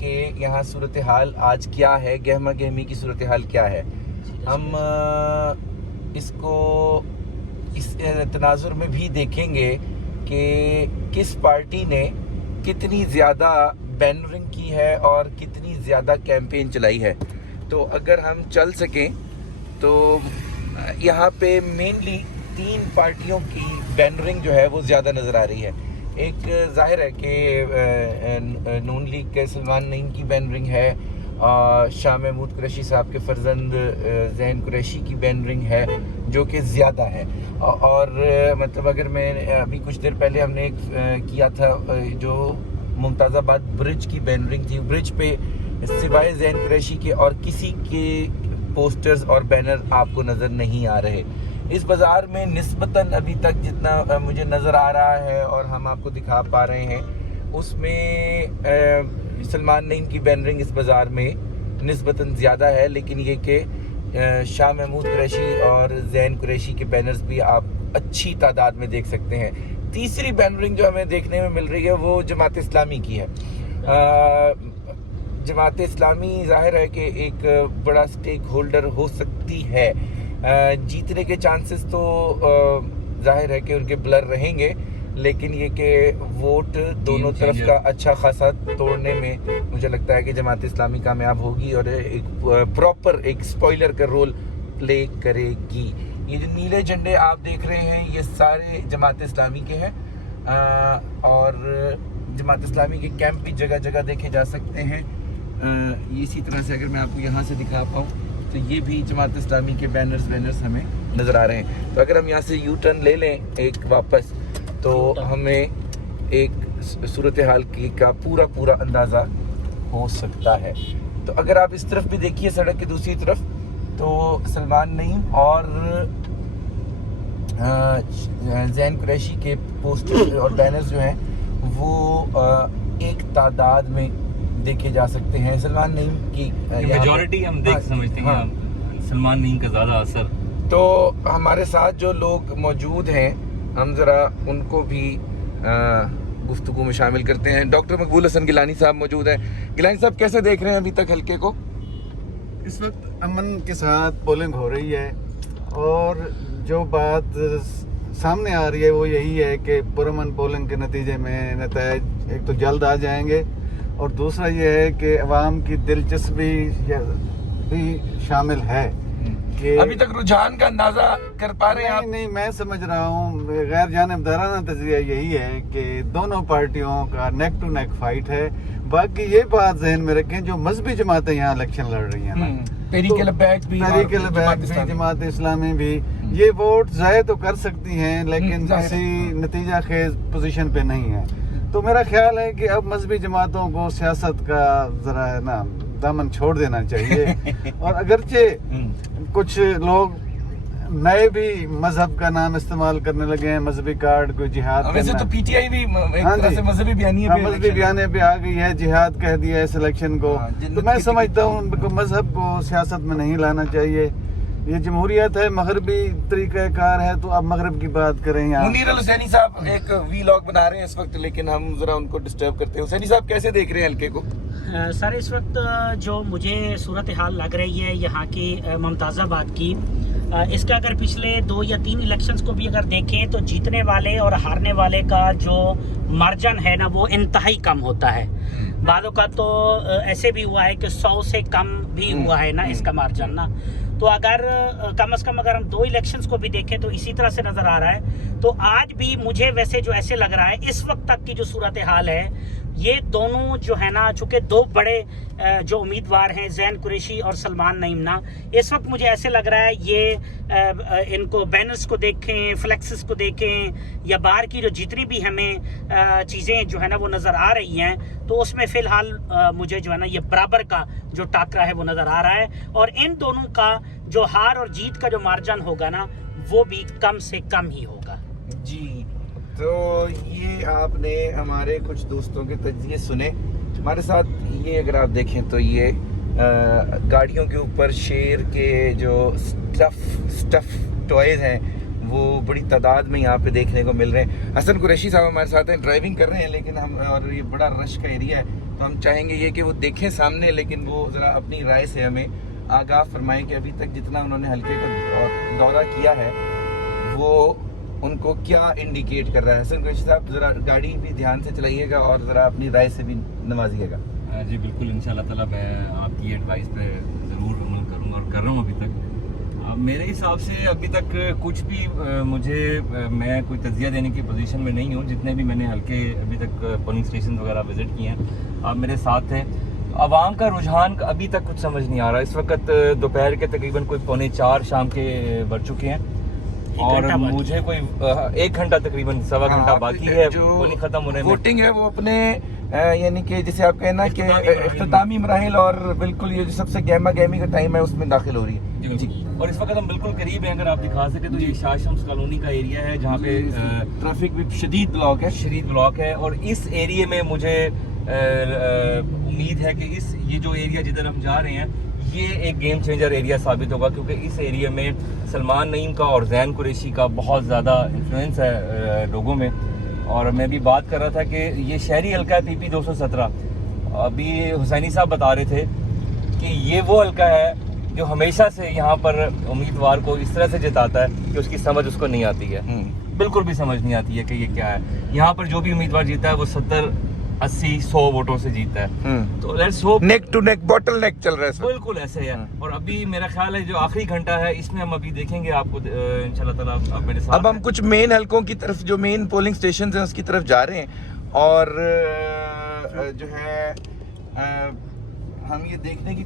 کہ یہاں صورتحال آج کیا ہے، گہما گہمی کی صورتحال کیا ہے. ہم اس کو اس تناظر میں بھی دیکھیں گے کہ کس پارٹی نے کتنی زیادہ بینرنگ کی ہے اور کتنی زیادہ کیمپین چلائی ہے. تو اگر ہم چل سکیں تو یہاں پہ مینلی 3 پارٹیوں کی بینرنگ جو ہے وہ زیادہ نظر آ رہی ہے. ایک ظاہر ہے کہ نون لیگ کے سلمان نعیم کی بینرنگ ہے، شاہ محمود قریشی صاحب کے فرزند زین قریشی کی بینرنگ ہے جو کہ زیادہ ہے. اور مطلب اگر میں ابھی کچھ دیر پہلے ہم نے ایک کیا تھا جو ممتاز آباد برج کی بینرنگ تھی، برج پہ سوائے زین قریشی کے اور کسی کے پوسٹرز اور بینر آپ کو نظر نہیں آ رہے. اس بازار میں نسبتاً ابھی تک جتنا مجھے نظر آ رہا ہے اور ہم آپ کو دکھا پا رہے ہیں، اس میں سلمان نعیم کی بینرنگ اس بازار میں نسبتاً زیادہ ہے. لیکن یہ کہ شاہ محمود قریشی اور زین قریشی کے بینرز بھی آپ اچھی تعداد میں دیکھ سکتے ہیں. تیسری بینرنگ جو ہمیں دیکھنے میں مل رہی ہے وہ جماعت اسلامی کی ہے. جماعت اسلامی ظاہر ہے کہ ایک بڑا سٹیک ہولڈر ہو سکتی ہے. جیتنے کے چانسز تو ظاہر ہے کہ ان کے بلر رہیں گے، لیکن یہ کہ ووٹ دونوں طرف کا اچھا خاصا توڑنے میں مجھے لگتا ہے کہ جماعت اسلامی کامیاب ہوگی اور ایک پراپر ایک سپوائلر کا رول پلے کرے گی. یہ جو نیلے جھنڈے آپ دیکھ رہے ہیں یہ سارے جماعت اسلامی کے ہیں، اور جماعت اسلامی کے کیمپ بھی جگہ جگہ دیکھے جا سکتے ہیں. اسی طرح سے اگر میں آپ کو یہاں سے دکھا پاؤں تو یہ بھی جماعت اسلامی کے بینرز ہمیں نظر آ رہے ہیں. تو اگر ہم یہاں سے یو ٹرن لے لیں ایک واپس تو ہمیں ایک صورتحال کا پورا اندازہ ہو سکتا ہے. تو اگر آپ اس طرف بھی دیکھیے سڑک کی دوسری طرف تو سلمان نعیم اور زین قریشی کے پوسٹر اور بینرز جو ہیں وہ ایک تعداد میں دیکھے جا سکتے ہیں. سلمان نعیم کی میجورٹی ہم دیکھ سمجھتے ہیں سلمان نعیم کا زیادہ اثر. تو ہمارے ساتھ جو لوگ موجود ہیں ہم ذرا ان کو بھی گفتگو میں شامل کرتے ہیں. ڈاکٹر مقبول حسن گیلانی صاحب موجود ہیں. گیلانی صاحب کیسے دیکھ رہے ہیں ابھی تک حلقے کو؟ اس وقت امن کے ساتھ پولنگ ہو رہی ہے اور جو بات سامنے آ رہی ہے وہ یہی ہے کہ پرامن پولنگ کے نتیجے میں نتائج ایک تو جلد آ جائیں گے اور دوسرا یہ ہے کہ عوام کی دلچسپی بھی شامل ہے کہ ابھی تک رجحان کا اندازہ کر پا رہے ہیں آپ؟ نہیں، میں سمجھ رہا ہوں غیر جانبدارانہ تجزیہ یہی ہے کہ دونوں پارٹیوں کا نیک ٹو نیک فائٹ ہے. باقی یہ بات ذہن میں رکھیں جو مذہبی جماعتیں یہاں الیکشن لڑ رہی ہیں، تحریک لبیک بھی جماعت اسلامی بھی یہ ووٹ ضائع تو کر سکتی ہیں لیکن کسی نتیجہ خیز پوزیشن پہ نہیں ہے. تو میرا خیال ہے کہ اب مذہبی جماعتوں کو سیاست کا ذرا نا دامن چھوڑ دینا چاہیے اور اگرچہ کچھ لوگ نئے بھی مذہب کا نام استعمال کرنے لگے ہیں، مذہبی کارڈ کوئی جہاد، ویسے تو پی ٹی آئی بھی ایک طرح سے مذہبی بیانیے پہ آ گئی ہے، جہاد کہہ دیا ہے اس الیکشن کو. تو میں سمجھتا ہوں مذہب کو سیاست میں نہیں لانا چاہیے. یہ جمہوریت ہے، مغربی طریقہ کار ہے، تو اب مغرب کی بات کریں. یہاں منیر الحسینی صاحب ایک وی لاگ بنا رہے ہیں اس وقت، لیکن ہم ذرا ان کو ڈسٹرب کرتے ہیں. حسینی صاحب کیسے دیکھ رہے ہیں حلقے کو؟ سر اس وقت جو مجھے صورتحال لگ رہی ہے یہاں کی ممتاز آباد کی، اس کا اگر پچھلے 2 یا 3 الیکشنز کو بھی اگر دیکھیں تو جیتنے والے اور ہارنے والے کا جو مارجن ہے نا وہ انتہائی کم ہوتا ہے. بعض اوقات تو ایسے بھی ہوا ہے کہ 100 سے کم بھی ہوا ہے نا اس کا مارجن نا. تو اگر کم از کم اگر ہم 2 الیکشنز کو بھی دیکھیں تو اسی طرح سے نظر آ رہا ہے. تو آج بھی مجھے ویسے جو ایسے لگ رہا ہے اس وقت تک کی جو صورتحال ہے یہ دونوں جو ہے نا، چونکہ 2 بڑے جو امیدوار ہیں زین قریشی اور سلمان نعیم نا، اس وقت مجھے ایسے لگ رہا ہے یہ ان کو بینرز کو دیکھیں، فلیکسز کو دیکھیں یا باہر کی جو جتنی بھی ہمیں چیزیں جو ہے نا وہ نظر آ رہی ہیں تو اس میں فی الحال مجھے جو ہے نا یہ برابر کا جو ٹاکرا ہے وہ نظر آ رہا ہے. اور ان دونوں کا جو ہار اور جیت کا جو مارجن ہوگا نا وہ بھی کم سے کم ہی ہوگا. جی، تو یہ آپ نے ہمارے کچھ دوستوں کے تجزیے سنے. ہمارے ساتھ یہ اگر آپ دیکھیں تو یہ گاڑیوں کے اوپر شیر کے جو سٹف ٹوائز ہیں وہ بڑی تعداد میں یہاں پہ دیکھنے کو مل رہے ہیں. حسن قریشی صاحب ہمارے ساتھ ہیں، ڈرائیونگ کر رہے ہیں لیکن ہم، اور یہ بڑا رش کا ایریا ہے ہم چاہیں گے یہ کہ وہ دیکھیں سامنے، لیکن وہ ذرا اپنی رائے سے ہمیں آگاہ فرمائیں کہ ابھی تک جتنا انہوں نے حلقے کا دورہ کیا ہے وہ ان کو کیا انڈیکیٹ کر رہا ہے۔ حسن قریشی صاحب ذرا گاڑی بھی دھیان سے چلائیے گا اور ذرا اپنی رائے سے بھی نوازیے گا۔ جی بالکل، انشاءاللہ تعالیٰ میں آپ کی ایڈوائس پہ ضرور عمل کروں گا اور کر رہا ہوں ابھی تک۔ میرے حساب سے ابھی تک کچھ بھی میں کوئی تجزیہ دینے کی پوزیشن میں نہیں ہوں۔ جتنے بھی میں نے حلقے ابھی تک پولنگ اسٹیشن وغیرہ وزٹ کیے ہیں، آپ میرے ساتھ ہیں۔ عوام کا رجحان ابھی تک کچھ سمجھ نہیں آ رہا۔ اس وقت دوپہر کے تقریباً کوئی 3:45 شام کے بج چکے ہیں اور مجھے کوئی 1 گھنٹہ تقریباً 1.25 گھنٹہ باقی ہے پولنگ ختم ہونے میں۔ ووٹنگ ہے وہ اپنے یعنی کہ جسے آپ کہنا کہ اختتامی مراحل اور بالکل یہ جو سب سے گہما گہمی کا ٹائم ہے اس میں داخل ہو رہی ہے جی، اور اس وقت ہم بالکل قریب ہیں۔ اگر آپ دکھا سکیں تو یہ شاہ شمس کالونی کا ایریا ہے جہاں پہ ٹریفک بھی شدید بلاک ہے اور اس ایریے میں مجھے امید ہے کہ یہ جو ایریا جدھر ہم جا رہے ہیں یہ ایک گیم چینجر ایریا ثابت ہوگا، کیونکہ اس ایریا میں سلمان نعیم کا اور زین قریشی کا بہت زیادہ انفلوئنس ہے لوگوں میں۔ اور میں بھی بات کر رہا تھا کہ یہ شہری حلقہ ہے PP 217۔ ابھی حسینی صاحب بتا رہے تھے کہ یہ وہ حلقہ ہے جو ہمیشہ سے یہاں پر امیدوار کو اس طرح سے جتاتا ہے کہ اس کی سمجھ اس کو نہیں آتی ہے، بالکل بھی سمجھ نہیں آتی ہے کہ یہ کیا ہے۔ یہاں پر جو بھی امیدوار جیتا ہے وہ 70 80 100 ووٹوں سے جیتا ہے۔ تو let's hope neck to neck battle neck چل رہا ہے بالکل ایسے ہے۔ اور ابھی میرا خیال ہے جو آخری گھنٹہ ہے اس میں ہم ابھی دیکھیں گے آپ کو انشاءاللہ تعالیٰ آپ میرے ساتھ۔ اب ہم کچھ مین حلقوں کی طرف، جو مین پولنگ سٹیشنز ہیں اس کی طرف جا رہے ہیں اور جو ہے ہم یہ دیکھنے کی